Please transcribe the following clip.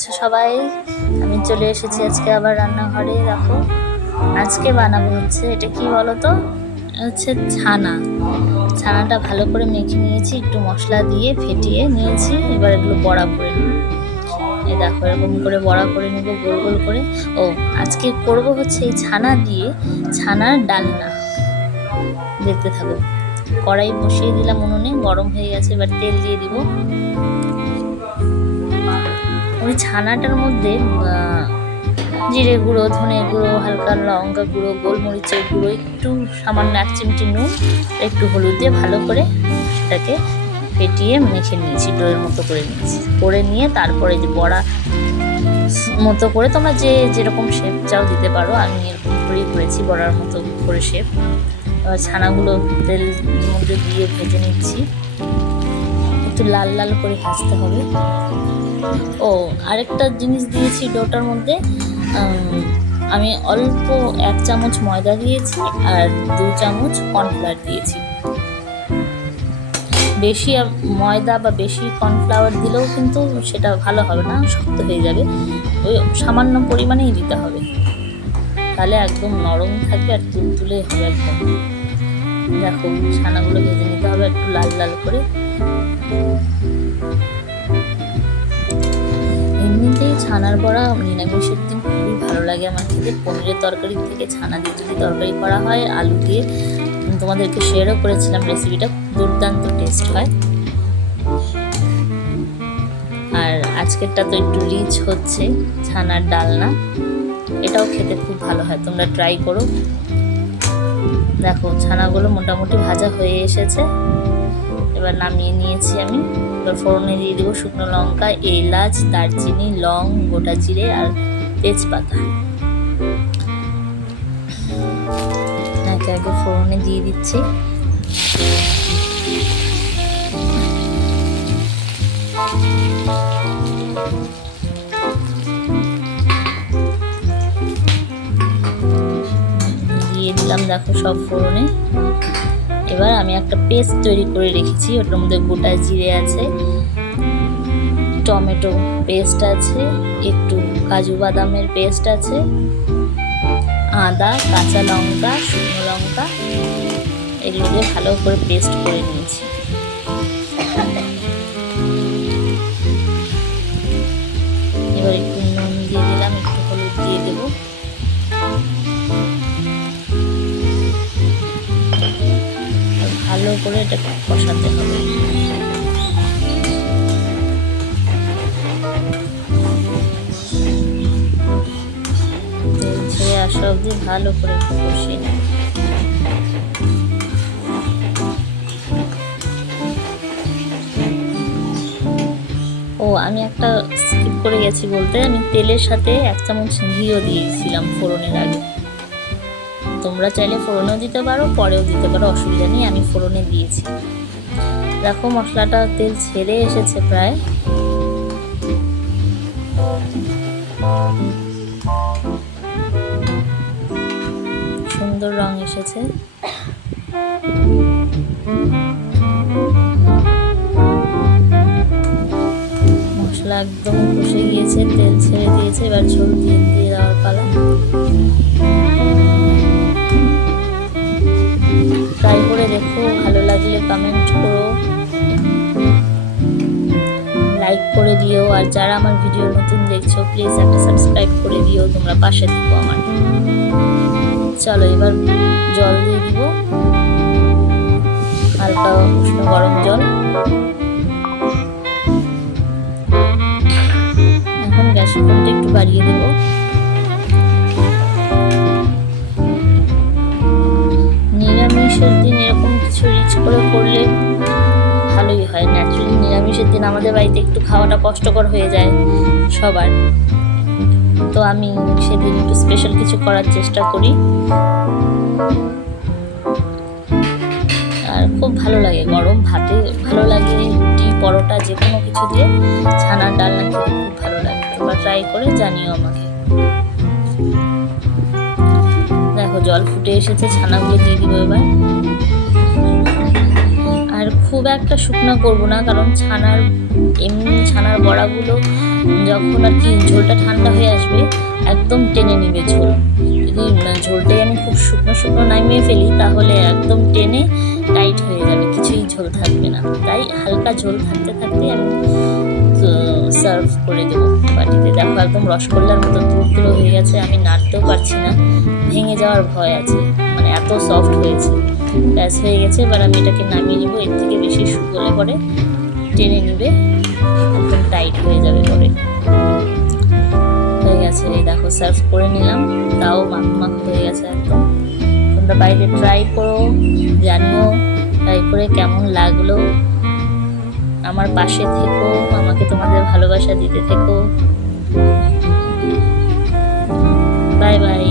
আচ্ছা সবাই, আমি চলে এসেছি আজকে আবার রান্নাঘরে। দেখো আজকে বানাবো হচ্ছে এটা কি বলো তো, হচ্ছে ছানাটা ভালো করে মেখে নিয়েছি, একটু মশলা দিয়ে ফেটিয়ে নিয়েছি। এবার এগুলো বড়া করে নেব। এই দেখো এরকম করে বড়া করে নেবো গোল গোল করে। ও আজকে করব হচ্ছে এই ছানা দিয়ে ছানার ডালনা। দেখতে থাকো। কড়াই বসিয়ে দিলাম উনুনে, গরম হয়ে গেছে, এবার তেল দিয়ে দিব। ওই ছানাটার মধ্যে জিরে গুঁড়ো, ধনে গুঁড়ো, হালকা লঙ্কা গুঁড়ো, গোলমরিচের গুঁড়ো, একটু সামান্য 1 চিমটি নুন, একটু হলুদ দিয়ে ভালো করে সেটাকে ফেটিয়ে মেখে নিয়েছি, ডোয়ের মতো করে নিয়েছি। করে নিয়ে তারপরে যে বড়া মতো করে তোমরা যেরকম শেপ চাও দিতে পারো। আমি এরকম করেই করেছি, বড়ার মতো করে শেপ। এবার ছানাগুলো তেলের মধ্যে দিয়ে ভেজে নিচ্ছি, একটু লাল লাল করে ভাজতে হবে। ও আরেকটা জিনিস দিয়েছি ডোটার মধ্যে, আমি অল্প 1 চামচ ময়দা দিয়েছি আর 2 চামচ কর্নফ্লাওয়ার দিয়েছি। বেশি ময়দা বা বেশি কর্নফ্লাওয়ার দিলেও কিন্তু সেটা ভালো হবে না, শক্ত হয়ে যাবে। ওই সামান্য পরিমাণেই দিতে হবে, তাহলে একদম নরম থাকবে আর তুলতুলে হবে একদম। দেখো ছানাগুলো ভেজে নিতে হবে একটু লাল লাল করে। এমনিতেই ছানার বড়া নিরামিষের দিন খুবই ভালো লাগে আমার খেতে। পনিরের তরকারি থেকে ছানা দিয়ে যদি তরকারি করা হয়, আলু দিয়ে, তোমাদেরকে শেয়ারও করেছিলাম রেসিপিটা, দুর্দান্ত টেস্ট হয়। আর আজকেরটা তো একটু রিচ হচ্ছে, ছানার ডালনা, এটাও খেতে খুব ভালো হয়, তোমরা ট্রাই করো। দেখো ছানাগুলো মোটামুটি ভাজা হয়ে এসেছে, এবার নামিয়ে নিয়েছি আমি। এবার ফোড়নে দিয়ে দেবো শুকনো লঙ্কা, এলাচ, দারচিনি, লং, গোটা জিরে আর তেজপাতা। একে একে ফোড়নে দিয়ে দিচ্ছি। দিয়ে দিলাম দেখো সব ফোড়নে। এবার আমি একটা পেস্ট তৈরি করে রেখেছি, ওটার মধ্যে গোটা জিরে আছে, টমেটো পেস্ট আছে, একটু কাজু বাদামের পেস্ট আছে, আদা, কাঁচা লঙ্কা, শুকনো লঙ্কা, এগুলো দিয়ে ভালো করে পেস্ট করে নিয়েছি। এবার একটু নুন দিয়ে দিলাম, একটু হলুদ দিয়ে দেবো। ভালো করে এটা কষাতে হবে। তেল ছেড়ে আসা অবধি ভালো করে কষিয়ে নেব। ও আমি একটা স্কিপ করে গেছি বলতে, আমি তেলের সাথে 1 চামচ ঘিও দিয়েছিলাম ফোড়নের আগে। তোমরা চাইলে ফোড়নেও দিতে পারো, পরেও দিতে পারো, অসুবিধা নেই, আমি ফোড়নে দিয়েছি। দেখো মশলাটা তেল ছেড়ে এসেছে প্রায়। সুন্দর রং এসেছে। মশলা একদম কষে গিয়েছে, তেল ছেড়ে দিয়েছে, এবার ঝোল দিয়ে দেওয়ার পালা। ট্রাই করে দেখো, ভালো লাগলে কমেন্ট করো, লাইক করে দিও। আর যারা আমার ভিডিও নতুন দেখছো প্লিজ একটা সাবস্ক্রাইব করে দিও, তোমরা পাশে থেকো আমার। চলো এবার জল দিয়ে দিব, হালকা উষ্ণ গরম জল। এখন গ্যাসের ফ্লেমটা একটু বাড়িয়ে দেব। নিরামিষের দিন এরকম কিছু রিচ করে করলে ভালোই হয়। ন্যাচারালি নিরামিষের দিন আমাদের বাড়িতে একটু খাওয়াটা কষ্টকর হয়ে যায় সবার, তো আমি সেদিন একটু স্পেশাল কিছু করার চেষ্টা করি। আর খুব ভালো লাগে, গরম ভাতে ভালো লাগে, রুটি, পরোটা, যে কোনো কিছু দিয়ে ছানার ডালনা খেতে খুব ভালো লাগে। তোমরা ট্রাই করে জানিও আমাকে। দেখো জল ফুটে এসেছে, ছানাগুলো দিয়ে দিব এবার। আর খুব একটা শুকনো করবো না, কারণ ছানার বড়াগুলো যখন আর কি ঝোলটা ঠান্ডা হয়ে আসবে একদম টেনে নিবে ঝোল। যদি ঝোলটাই আমি খুব শুকনো শুকনো নামিয়ে ফেলি তাহলে একদম টেনে টাইট হয়ে যাবে, কিছুই ঝোল থাকবে না। তাই হালকা ঝোল থাকতে থাকতে আমি সার্ভ করে দেবো বাটিতে। দেখো একদম রসগোল্লার মতো তুলতুলো হয়ে গেছে, আমি নাড়তেও পারছি না, ভেঙে যাওয়ার ভয় আছে, মানে এত সফট হয়েছে। ব্যাস হয়ে গেছে, এবার আমি এটাকে নামিয়ে নেবো। এর থেকে বেশি শুকোলে পরে টেনে নিবে, একদম টাইট হয়ে যাবে পরে। হয়ে গেছে, এই দেখো সার্ভ করে নিলাম, তাও মাখ হয়ে গেছে একদম। তোমরা বাইরে ট্রাই করো, জানিও ট্রাই করে কেমন লাগলো। আমার পাশে থেকো, আমাকে তোমাদের ভালোবাসা দিতে থেকো। Bye bye.